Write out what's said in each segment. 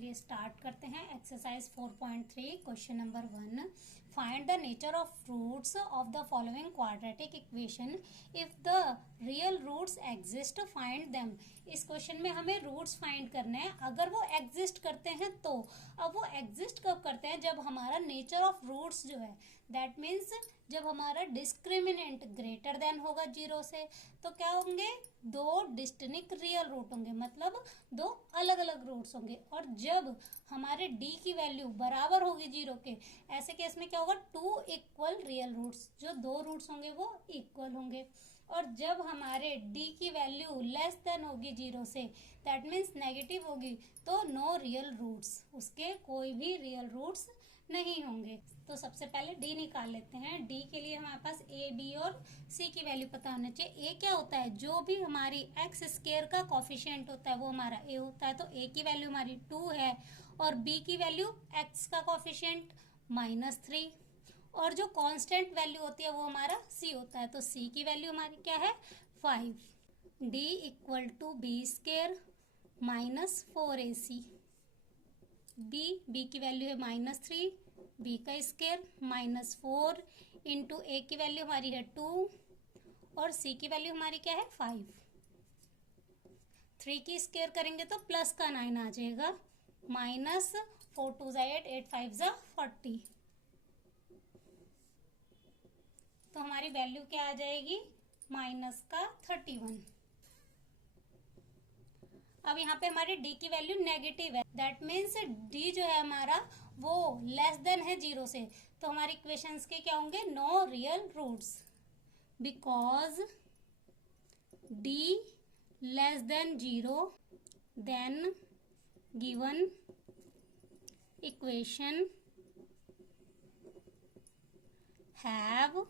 चलिए स्टार्ट करते हैं। Exercise 4.3 question number 1, find the nature of roots of the following quadratic equation if the real roots exist find them. इस question में हमें roots find करने हैं अगर वो एग्जिस्ट करते हैं तो। अब वो एग्जिस्ट कब करते हैं? जब हमारा नेचर ऑफ रूट्स जो है दैट मीन्स जब हमारा डिस्क्रिमिनेंट ग्रेटर देन होगा 0 से, तो क्या होंगे? दो डिस्टिंक्ट रियल रूट होंगे, मतलब दो अलग अलग रूट्स होंगे। और जब हमारे d की वैल्यू बराबर होगी 0 के, ऐसे केस में क्या होगा? 2 इक्वल रियल रूट्स, जो दो रूट्स होंगे वो इक्वल होंगे। और जब हमारे d की वैल्यू लेस देन होगी 0 से, दैट मीन्स नेगेटिव होगी, तो नो रियल रूट्स, उसके कोई भी रियल रूट्स नहीं होंगे। तो सबसे पहले d निकाल लेते हैं। d के लिए हमारे पास a, b और c की वैल्यू पता होना चाहिए। a क्या होता है? जो भी हमारी x स्क्वायर का कॉफिशिएंट होता है वो हमारा a होता है, तो a की वैल्यू हमारी 2 है। और b की वैल्यू x का कॉफिशिएंट -3, और जो कांस्टेंट वैल्यू होती है वो हमारा c होता है, तो c की वैल्यू हमारी क्या है? 5। d equal to b square -4ac। b की वैल्यू है -3, b का स्क्वायर -4 इंटू a की वैल्यू हमारी है 2 और c की वैल्यू हमारी क्या है? 5। 3 की स्क्वायर करेंगे तो प्लस का 9 आ जाएगा, -4 2 8 8 5 40। तो हमारी वैल्यू क्या आ जाएगी? -31। अब यहाँ पे हमारी d की वैल्यू नेगेटिव है, दैट मीन्स d जो है हमारा वो लेस देन है 0 से, तो हमारी इक्वेशंस के क्या होंगे? No real roots, because d less than 0 then given equation have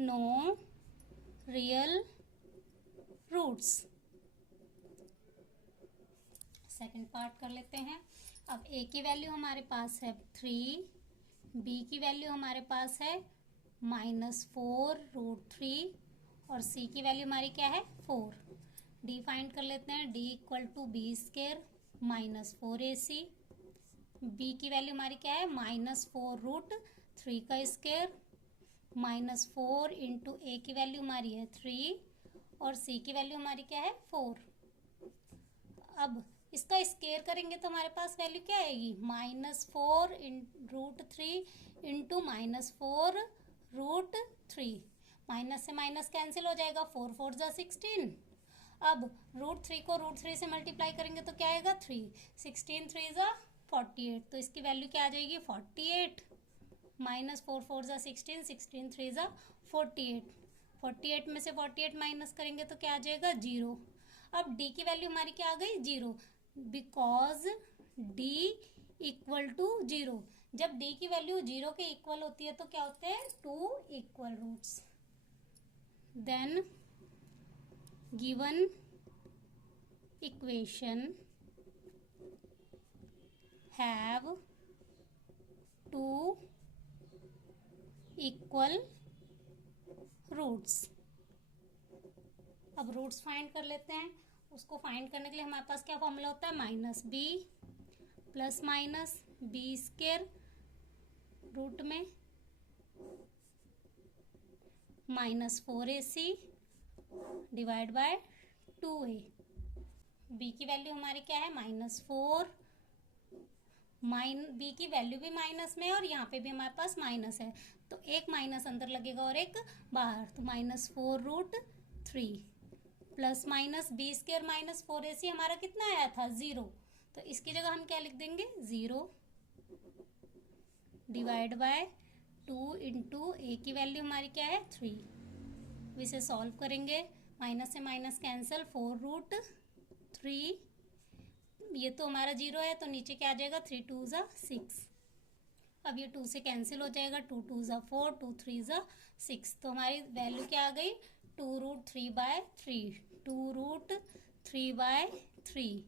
no real roots. Second part कर लेते हैं। अब a की वैल्यू हमारे पास है 3, b की वैल्यू हमारे पास है -4√3 और c की वैल्यू हमारी क्या है? 4। d फाइंड कर लेते हैं। d equal to b square -4ac। b की वैल्यू हमारी क्या है? -4√3 का स्क्वायर -4 इंटू a की वैल्यू हमारी है 3 और c की वैल्यू हमारी क्या है? 4। अब इसका स्क्वायर करेंगे तो हमारे पास वैल्यू क्या आएगी? -4√3 इंटू -4√3। माइनस से माइनस कैंसिल हो जाएगा, 4 4 16। अब √3 को √3 से मल्टीप्लाई करेंगे तो क्या आएगा? 3 16 3 48। तो इसकी वैल्यू क्या आ जाएगी? 48। -4 4 16 16 3 48। 48 में से 48 माइनस करेंगे तो क्या आ जाएगा? 0। अब d की वैल्यू हमारी क्या आ गई? 0, बिकॉज d इक्वल टू 0। जब d की वैल्यू 0 के इक्वल होती है तो क्या होते हैं? 2 equal roots. Then given equation have 2 equal roots. अब रूट्स फाइंड कर लेते हैं। उसको फाइंड करने के लिए हमारे पास क्या फॉर्मूला होता है? -b plus minus b square root में -4ac divide by 2a। b की वैल्यू हमारी क्या है? -4। b की वैल्यू भी माइनस में है और यहाँ पे भी हमारे पास माइनस है, तो एक माइनस अंदर लगेगा और एक बाहर, तो -4√3 plus minus b square -4ac हमारा कितना आया था? 0। तो इसकी जगह हम क्या लिख देंगे? 0 डिवाइड बाय 2 इंटू ए की वैल्यू हमारी क्या है? 3। इसे सॉल्व करेंगे, माइनस से माइनस कैंसिल, 4√3। ये तो हमारा 0 है, तो नीचे क्या आ जाएगा? 3 2 6। अब ये 2 से कैंसिल हो जाएगा, 2 2 4 2 3 6। तो हमारी वैल्यू क्या आ गई? 2√3/3। 2√3/3।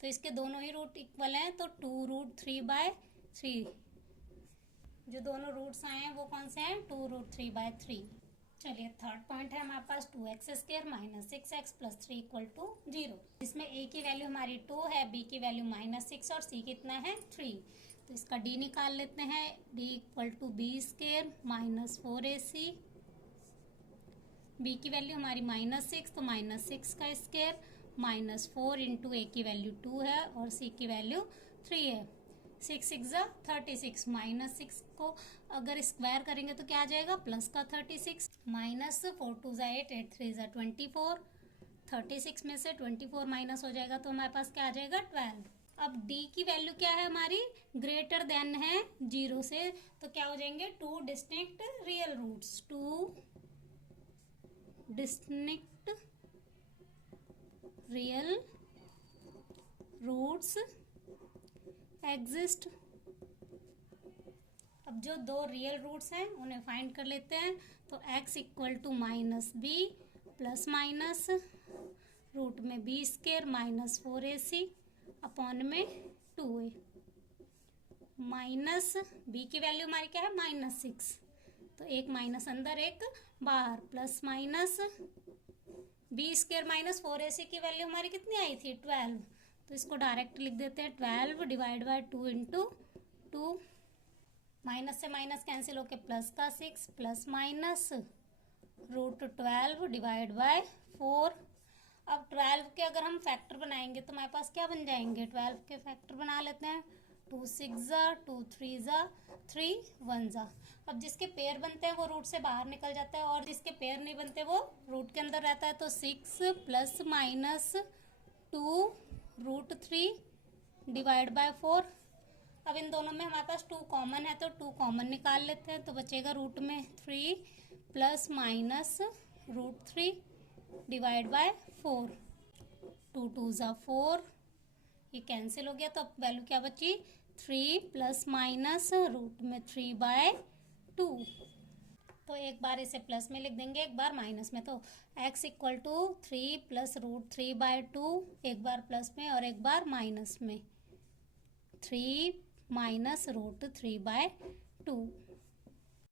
तो इसके दोनों ही रूट इक्वल हैं, तो 2√3/3। जो दोनों रूट्स आए हैं वो कौन से हैं? 2√3/3। चलिए थर्ड पॉइंट है हमारे पास 2x² minus 6x plus 3 equal to 0। इसमें a की वैल्यू हमारी 2 है, b की वैल्यू -6 और c कितना है 3। तो इसका d निकाल लेते हैं। d equal to b² minus 4ac। b की वैल्यू हमारी -6 तो -6 का स्क्वायर माइनस 4 इंटू a की वैल्यू 2 है और c की वैल्यू 3 है। 6 6 36 -6 को अगर स्क्वायर करेंगे तो क्या आ जाएगा प्लस का 36 माइनस 4 2 8 8 3 24। 36 में से 24 माइनस हो जाएगा तो हमारे पास क्या आ जाएगा 12। अब d की वैल्यू क्या है हमारी ग्रेटर देन है 0 से, तो क्या हो जाएंगे 2 distinct real roots. 2 distinct real roots exist. अब जो दो रियल रूट्स हैं उन्हें फाइंड कर लेते हैं। तो x equal to -b plus minus root में b² माइनस 4ac अपॉन में 2a माइनस b की वैल्यू हमारी क्या है -6, तो एक माइनस अंदर एक बाहर plus minus b² minus 4ac की वैल्यू हमारी कितनी आई थी 12, तो इसको डायरेक्ट लिख देते हैं 12 डिवाइड बाय 2 इंटू 2। माइनस से माइनस कैंसिल होके प्लस का 6 plus minus root 12 divide by 4। अब 12 के अगर हम फैक्टर बनाएंगे तो हमारे पास क्या बन जाएंगे 12 के फैक्टर बना लेते हैं। 2 6 2 3 3 1। अब जिसके पेयर बनते हैं वो रूट से बाहर निकल जाता है और जिसके पेयर नहीं बनते वो रूट के अंदर रहता है। तो 6 plus minus 2 root 3 divide by 4। अब इन दोनों में हमारे पास 2 कॉमन है तो 2 कॉमन निकाल लेते हैं, तो बचेगा रूट में 3 plus minus root 3 divide by 4। 2 2 4, ये कैंसिल हो गया तो अब वैल्यू क्या बची 3 प्लस माइनस रूट में 3 बाय 2। तो एक बार इसे प्लस में लिख देंगे एक बार माइनस में। तो x equal to 3 plus root 3 by 2, एक बार प्लस में और एक बार माइनस में 3 माइनस रूट 3 बाय 2।